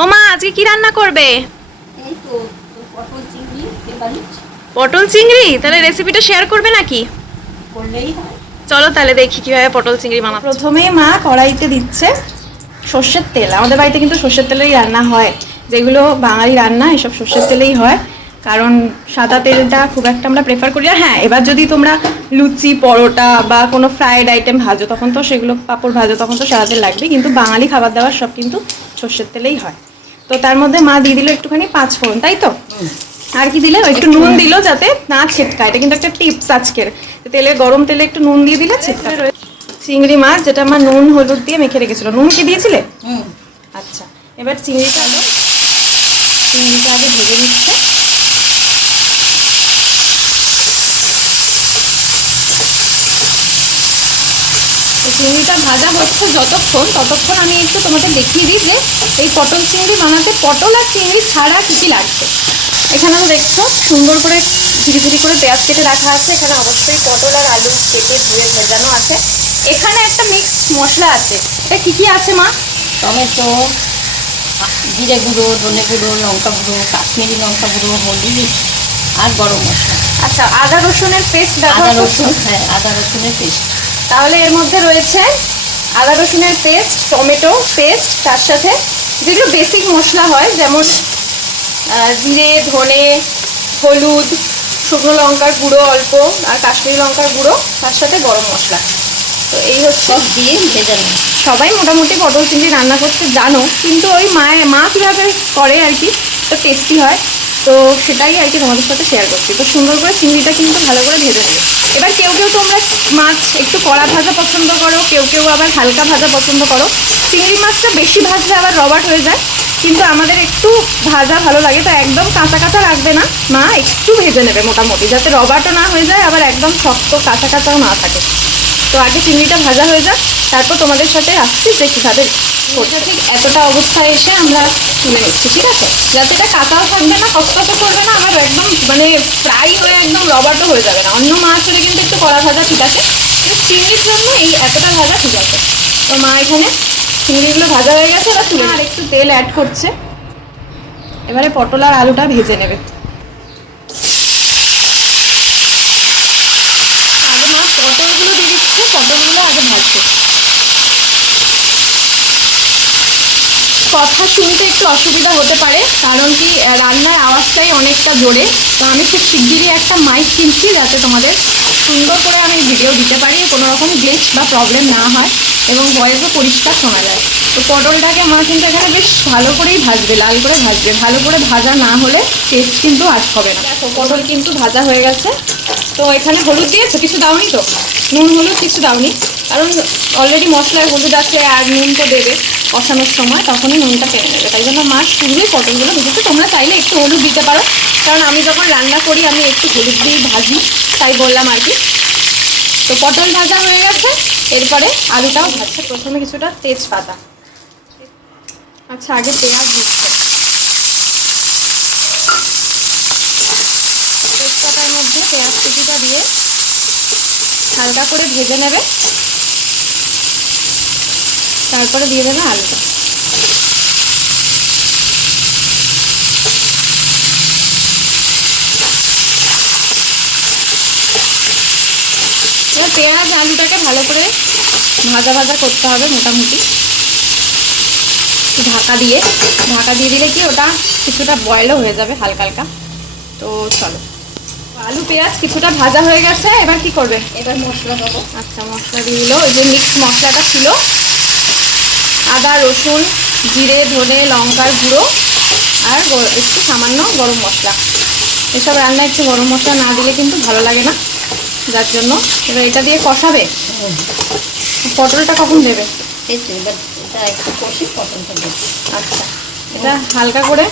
ও মা, আজকে কি রান্না করবে? এই তো পটল চিংড়ি ফেভারিট পটল চিংড়ি? তাহলে রেসিপিটা শেয়ার করবে নাকি? করলেই হয়। চলো তাহলে দেখি কিভাবে পটল চিংড়ি বানাবো। প্রথমেই মা কড়াইতে দিচ্ছে সর্ষের তেল। আমাদের বাড়িতে কিন্তু সর্ষের তেলেই রান্না হয়, যেগুলো বাঙালি রান্না এসব সর্ষের তেলেই হয়, কারণ সাদা তেলটা খুব একটা আমরা প্রেফার করি না। হ্যাঁ, এবার যদি তোমরা লুচি পরোটা বা কোনো ফ্রাইড আইটেম ভাজো তখন তো সেগুলো, পাঁপড় ভাজো তখন তো সাদা তেল লাগবে, কিন্তু বাঙালি খাবার দাবার সব কিন্তু সর্ষের তেলেই হয়। তো তার মধ্যে মা দিয়ে দিল একটুখানি পাঁচফোড়ন, তাই তো? আর কি দিলে? একটু নুন দিল যাতে না ছিটকায়। এটা কিন্তু একটা টিপস আজকের, তেলে, গরম তেলে একটু নুন দিয়ে দিলে ছিটকায়। চিংড়ি মাছ যেটা আমার নুন হলুদ দিয়ে মেখে রেখেছিল। নুন কি দিয়েছিলে? আচ্ছা, এবার চিংড়িটা আগে ভেজে নিচ্ছে। চিংড়িটা ভাজা হচ্ছে যতক্ষণ, ততক্ষণ আমি একটু তোমাদের দেখিয়ে দিই যে এই পটল চিংড়ি বানাতে পটল আর চিংড়ি ছাড়া কী কী লাগছে। এখানে তো দেখছো সুন্দর করে ঝিরি ঝিরি করে পেঁয়াজ কেটে রাখা আছে। এখানে অবশ্যই পটল আর আলু কেটে ধুয়ে ভেজানো আছে। এখানে একটা মিক্স মশলা আছে। এটা কী কী আছে মা? টমেটো, জিরে গুঁড়ো, ধনে গুঁড়ো, লঙ্কা গুঁড়ো, কাশ্মীরি লঙ্কা গুঁড়ো, হলুদ আর গরম মশলা। আচ্ছা, আদা রসুনের পেস্ট ব্যবহার করছো? হ্যাঁ, আদা রসুনের পেস্ট। তাহলে এর মধ্যে রয়েছে আদা রসুনের পেস্ট, টমেটো পেস্ট, তার সাথে যেগুলো বেসিক মশলা হয়, যেমন জিরে, ধনে, হলুদ, শুকনো লঙ্কার গুঁড়ো অল্প, আর কাশ্মীরি লঙ্কার গুঁড়ো, তার সাথে গরম মশলা। তো এই হচ্ছে সব দিয়ে ভেজে নেব। সবাই মোটামুটি পটল চিংড়ি রান্না করতে জানো, কিন্তু ওই মা কীভাবে করে আর কি, তো টেস্টি হয়। তো সেটাই আর কি তোমাদের সাথে শেয়ার করছি। তো সুন্দর করে চিংড়িটা কিন্তু ভালো করে ভেজে নেবে। এবার কেউ কেউ তোমরা মাছ একটু কড়া ভাজা পছন্দ করো, কেউ কেউ আবার হালকা ভাজা পছন্দ করো। চিংড়ি মাছটা বেশি ভাজলে আবার রবাট হয়ে যায়, কিন্তু আমাদের একটু ভাজা ভালো লাগে। তো একদম কাঁচা কাঁচা রাখবে না মা, একটু ভেজে নেবে মোটামুটি, যাতে রবাটও না হয়ে যায় আবার একদম শক্ত কাঁচা কাঁচাও না থাকে। তো আগে চিংড়িটা ভাজা হয়ে যাক, তারপর তোমাদের সাথে আসছি যে কীভাবে করতে। ঠিক এতটা অবস্থায় এসে আমরা তুলে নিচ্ছি, ঠিক আছে? যাতে এটা কাঁচাও থাকবে না, কষ্টও করবে না, আবার একদম মানে ফ্রাই হয়ে একদম রবারও হয়ে যাবে না। অন্য মাছ হলে কিন্তু একটু কড়া ভাজা ঠিক আছে, কিন্তু চিংড়ির জন্য এই এতটা ভাজা ঠিক আছে। তো মা এখানে চিংড়িগুলো ভাজা হয়ে গেছে, এবার তুলে আর একটু তেল অ্যাড করছে। এবারে পটল আর আলুটা ভেজে নেবে। আগে মা পটলগুলো দিয়ে দিচ্ছে, পটলগুলো আগে ভাজবে। কথা শুনতে একটু অসুবিধা হতে পারে, কারণ কি রান্নার আওয়াজটাই অনেকটা জোরে। তো আমি খুব শিগগিরই একটা মাইক কিনছি, যাতে তোমাদের সুন্দর করে আমি ভিডিও দিতে পারি, কোনো রকম গ্লিচ বা প্রবলেম না হয় এবং ভয়েসও পরিষ্কার শোনা যায়। তো পটলটাকে আমার কিন্তু এখানে বেশ ভালো করেই ভাজবে, লাল করে ভাজবে। ভালো করে ভাজা না হলে টেস্ট কিন্তু আজ হবে না। দেখো পটল কিন্তু ভাজা হয়ে গেছে। তো এখানে হলুদ দিয়েছো? কিছু দাওনি তো? নুন হলুদ কিছু দাওনি, কারণ অলরেডি মশলায় হলুদ আছে, আর নুন তো দেবে কষানোর সময়, তখনই নুনটা টেনে নেবে। তাই জন্য মাছ শুরুই পটলগুলো ভেজেছে। তোমরা চাইলে একটু হলুদ দিতে পারো, কারণ আমি যখন রান্না করি আমি একটু হলুদ দিয়েই ভাজি, তাই বললাম আর কি। তো পটল ভাজা হয়ে গেছে, এরপরে আলুটাও ভাজছে। প্রথমে কিছুটা তেজপাতা, আচ্ছা আগে পেঁয়াজ দিচ্ছে। তেজপাতার মধ্যে পেঁয়াজ কুচিটা দিয়ে হালকা করে ভেজে নেবে, তারপরে দিয়ে দেবে আলুটা। এবার পেঁয়াজ আলুটাকে ভালো করে ভাজা ভাজা করতে হবে মোটামুটি, ঢাকা দিয়ে দিলে কি ওটা কিছুটা বয়েলও হয়ে যাবে হালকা হালকা। তো চলো, আলু পেঁয়াজ কিছুটা ভাজা হয়ে গেছে, এবার কি করবে? এবার মশলা দেবো। আচ্ছা, মশলা দিয়ে দিল। ওই যে মিক্স মশলাটা ছিল, আদা রসুন জিরে ধনে লঙ্কার গুঁড়ো আর একটু সামান্য গরম মশলা। এসব রান্না একটু গরম মশলা না দিলে কিন্তু ভালো লাগে না, যার জন্য এবার এটা দিয়ে কষাবে। পটলটা কখন দেবে? এই তো এবার এটা একটু কষি পটলটা দেবো। আচ্ছা, এটা হালকা করে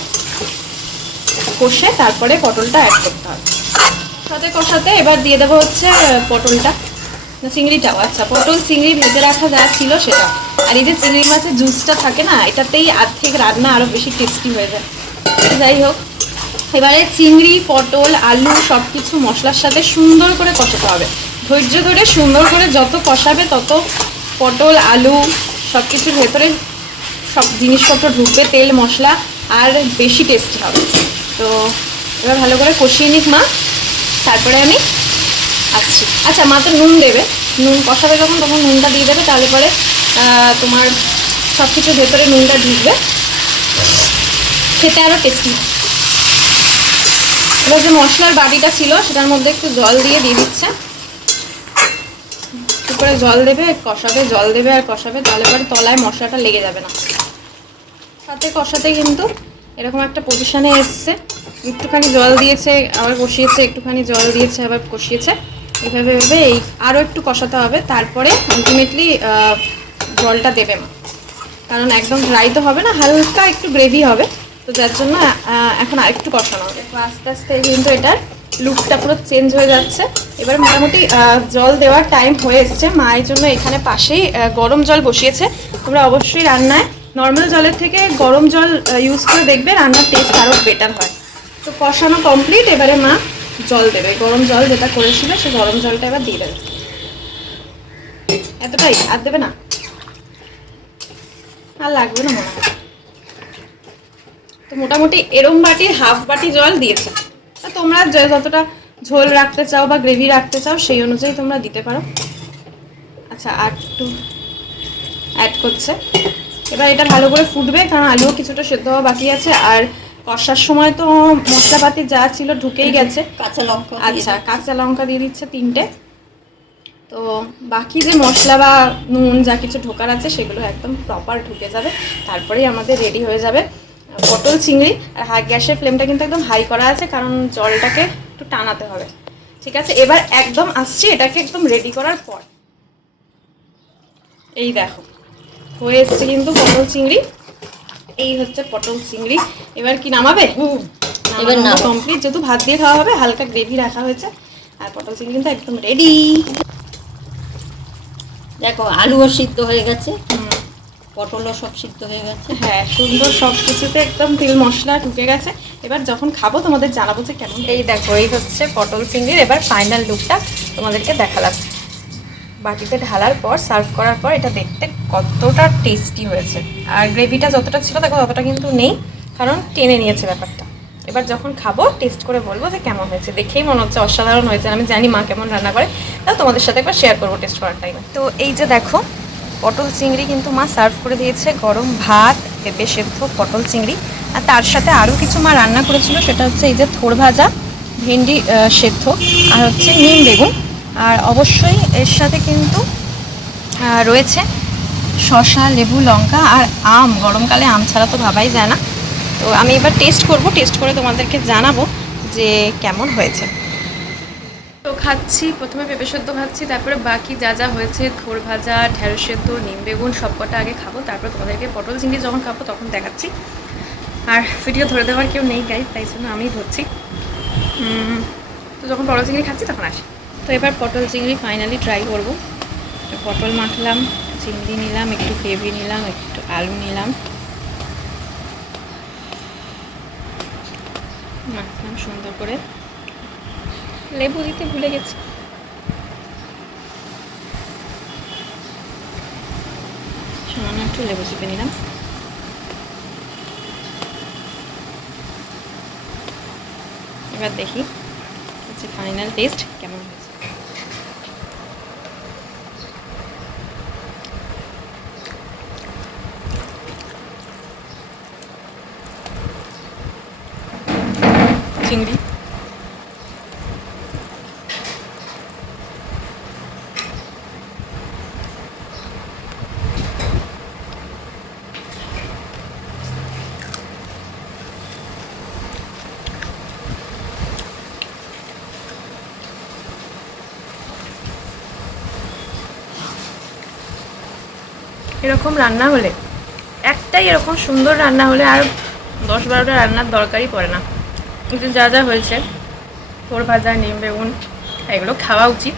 কষে তারপরে পটলটা অ্যাড করতে হবে। সাথে কষাতে এবার দিয়ে দেবো হচ্ছে পটলটা, চিংড়িটাও। আচ্ছা, পটল চিংড়ি ভেজে রাখা যা ছিল সেটা, আর এই যে চিংড়ি মাছের জুসটা থাকে না, এটাতেই অর্ধেক রান্না আরও বেশি টেস্টি হয়ে যায়। যাই হোক, এবারে চিংড়ি পটল আলু সব কিছু মশলার সাথে সুন্দর করে কষাতে হবে। ধৈর্য ধরে সুন্দর করে যত কষাবে তত পটল আলু সব কিছুর ভেতরে সব জিনিসপত্র ঢুকবে, তেল মশলা আর বেশি টেস্টি হবে। তো এবার ভালো করে কষিয়ে নিক মা, তারপরে আমি আসছি। আচ্ছা, মা তো নুন দেবে, নুন কষাবে যখন তখন নুনটা দিয়ে দেবে, তাহলে পরে তোমার সব কিছুর ভেতরে নুনটা ঢুকবে, খেতে আরও টেস্টি। এবার যে মশলার বাটিটা ছিল সেটার মধ্যে একটু জল দিয়ে দিচ্ছে, একটু করে জল দেবে, কষাবে, জল দেবে আর কষাবে, তাহলে পরে তলায় মশলাটা লেগে যাবে না। সাথে কষাতে কিন্তু এরকম একটা পজিশানে এসছে, একটুখানি জল দিয়েছে আবার কষিয়েছে, একটুখানি জল দিয়েছে আবার কষিয়েছে, এইভাবে ভেবে এই আরও একটু কষাতে হবে, তারপরে আলটিমেটলি জলটা দেবে মা, কারণ একদম ড্রাই তো হবে না, হালকা একটু গ্রেভি হবে, তো যার জন্য এখন আরেকটু কষানো হবে। আস্তে আস্তে কিন্তু এটার লুকটা পুরো চেঞ্জ হয়ে যাচ্ছে। এবার মোটামুটি জল দেওয়ার টাইম হয়ে এসছে, মায়ের জন্য এখানে পাশেই গরম জল বসিয়েছে। তোমরা অবশ্যই রান্নায় নর্মাল জলের থেকে গরম জল ইউজ করে দেখবে, রান্নার টেস্ট আরও বেটার হয়। তো কষানো কমপ্লিট, এবারে মা জল দেবে, গরম জল যেটা করেছিল সে গরম জলটা এবার দিয়ে দেবে। এতটাই, আর দেবে না, আর লাগবে না মনে হয়। তো মোটামুটি এরম বাটি হাফ বাটি জল দিয়েছে, তোমরা যতটা ঝোল রাখতে চাও বা গ্রেভি রাখতে চাও সেই অনুযায়ী তোমরা দিতে পারো। আচ্ছা, আর একটু অ্যাড করছে। এবার এটা ভালো করে ফুটবে, কারণ আলুও কিছুটা সেদ্ধ হওয়া বাকি আছে, আর কষার সময় তো মশলাপাতি যা ছিল ঢুকেই গেছে। কাঁচা লঙ্কা, আচ্ছা, কাঁচা লঙ্কা দিয়ে দিচ্ছে 3টে। তো বাকি যে মশলা বা নুন যা কিছু ঢোকার আছে সেগুলো একদম প্রপার ঢুকে যাবে, তারপরেই আমাদের রেডি হয়ে যাবে পটল চিংড়ি। আর গ্যাসের ফ্লেমটা কিন্তু একদম হাই করা আছে, কারণ জলটাকে একটু টানাতে হবে। ঠিক আছে, এবার একদম আসছি এটাকে একদম রেডি করার পর। এই দেখো হয়ে এসছে কিন্তু পটল চিংড়ি, এই হচ্ছে পটল চিংড়ি। এবার কি নামাবে? এবার না, কমপ্লিট, যেহেতু ভাত দিয়ে খাওয়া হবে, হালকা গ্রেভি রাখা হয়েছে, আর পটল চিংড়ি কিন্তু একদম রেডি। দেখো আলুও সিদ্ধ হয়ে গেছে, পটলও সব সিদ্ধ হয়ে গেছে। হ্যাঁ, সুন্দর, সব কিছুতে একদম তেল মশলা ঢুকে গেছে। এবার যখন খাবো তোমাদের জানাবো যে কেমন। এই দেখো, এই হচ্ছে পটল চিংড়ির এবার ফাইনাল লুকটা তোমাদেরকে দেখালাম। বাটিতে ঢালার পর, সার্ভ করার পর এটা দেখতে কতটা টেস্টি হয়েছে। আর গ্রেভিটা যতটা ছিল দেখো ততটা কিন্তু নেই, কারণ টেনে নিয়েছে ব্যাপারটা। এবার যখন খাবো টেস্ট করে বলবো যে কেমন হয়েছে। দেখেই মনে হচ্ছে অসাধারণ হয়েছে। আমি জানি মা কেমন রান্না করে, তাও তোমাদের সাথে একবার শেয়ার করবো টেস্ট করার টাইমে। তো এই যে দেখো, পটল চিংড়ি কিন্তু মা সার্ভ করে দিয়েছে, গরম ভাত, পেঁপে সেদ্ধ, পটল চিংড়ি, আর তার সাথে আরও কিছু মা রান্না করেছিল, সেটা হচ্ছে এই যে থোড় ভাজা, ভেন্ডি সেদ্ধ, আর হচ্ছে নিম বেগুন, আর অবশ্যই এর সাথে কিন্তু রয়েছে শসা, লেবু, লঙ্কা আর আম। গরমকালে আম ছাড়া তো ভাবাই যায় না। তো আমি এবার টেস্ট করব, টেস্ট করে তোমাদেরকে জানাবো যে কেমন হয়েছে। তো খাচ্ছি, প্রথমে পেঁপে সেদ্ধ খাচ্ছি, তারপরে বাকি যা যা হয়েছে থোড় ভাজা, ঢেঁড়স সেদ্ধ, নিম বেগুন সব কটা আগে খাবো, তারপর তোমাদেরকে পটল চিংড়ি যখন খাবো তখন দেখাচ্ছি। আর ভিডিও ধরে দেওয়ার কেউ নেই গাইজ, তাই জন্য আমি ধরছি। তো যখন পটল চিংড়ি খাচ্ছি তখন আসি। তো এবার পটল চিংড়ি ফাইনালি ট্রাই করবো। পটল মাখলাম, চিংড়ি নিলাম, একটু গ্রেভি নিলাম, একটু আলু নিলাম, মাখলাম সুন্দর করে। লেবু দিতে ভুলে গেছি। সামান্য একটু লেবু চিপে নিলাম। এবার দেখি হচ্ছে ফাইনাল টেস্ট কেমন হয়েছে। চিংড়ি এরকম রান্না হলে, একটাই এরকম সুন্দর রান্না হলে আর 10-12টা রান্নার দরকারই পড়ে না। কিন্তু যা যা হয়েছে, থোড় ভাজা, নিম বেগুন, এগুলো খাওয়া উচিত,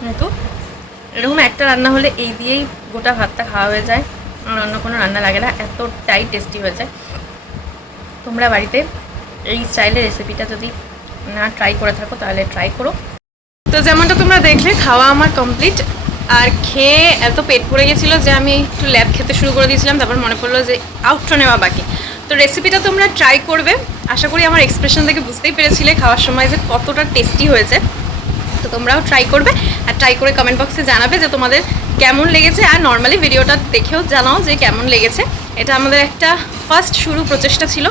কিন্তু এরকম একটা রান্না হলে এই দিয়েই গোটা ভাতটা খাওয়া হয়ে যায়, আর অন্য কোনো রান্না লাগে না, এতটাই টেস্টি হয়েছে। তোমরা বাড়িতে এই স্টাইলের রেসিপিটা যদি না ট্রাই করে থাকো তাহলে ট্রাই করো। তো যেমনটা তোমরা দেখলে, খাওয়া আমার কমপ্লিট। আর খেয়ে এত পেট ভরে গেছিলো যে আমি একটু ল্যাব খেতে শুরু করে দিয়েছিলাম, তারপর মনে পড়লো যে আউটরো নেওয়া বাকি। তো রেসিপিটা তোমরা ট্রাই করবে, আশা করি আমার এক্সপ্রেশন থেকে বুঝতেই পেরেছিলে খাওয়ার সময় যে কতটা টেস্টি হয়েছে। তো তোমরাও ট্রাই করবে, আর ট্রাই করে কমেন্ট বক্সে জানাবে যে তোমাদের কেমন লেগেছে, আর নর্মালি ভিডিওটা দেখেও জানাও যে কেমন লেগেছে। এটা আমাদের একটা ফার্স্ট শুরু প্রচেষ্টা ছিল।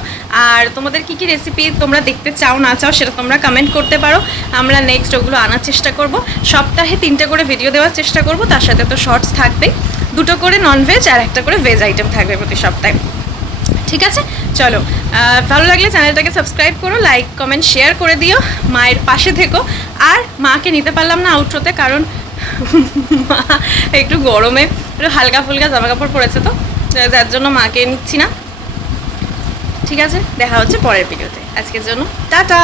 আর তোমাদের কী কী রেসিপি তোমরা দেখতে চাও না চাও সেটা তোমরা কমেন্ট করতে পারো, আমরা নেক্সট ওগুলো আনার চেষ্টা করব। সপ্তাহে 3টে করে ভিডিও দেওয়ার চেষ্টা করব, তার সাথে তো শর্টস থাকবেই, 2টো করে ননভেজ আর 1টা করে ভেজ আইটেম থাকবে প্রতি সপ্তাহে। ঠিক আছে, চলো, ভালো লাগলে চ্যানেলটাকে সাবস্ক্রাইব করো, লাইক কমেন্ট শেয়ার করে দিও, মায়ের পাশে থেকো। আর মাকে নিতে পারলাম না আউটরোতে, কারণ মা একটু গরমে একটু হালকা ফুলকা জামা কাপড় পরেছে, তো যার জন্য মাকে নিচ্ছি না। ঠিক আছে, দেখা হচ্ছে পরের ভিডিওতে, আজকের জন্য টাটা।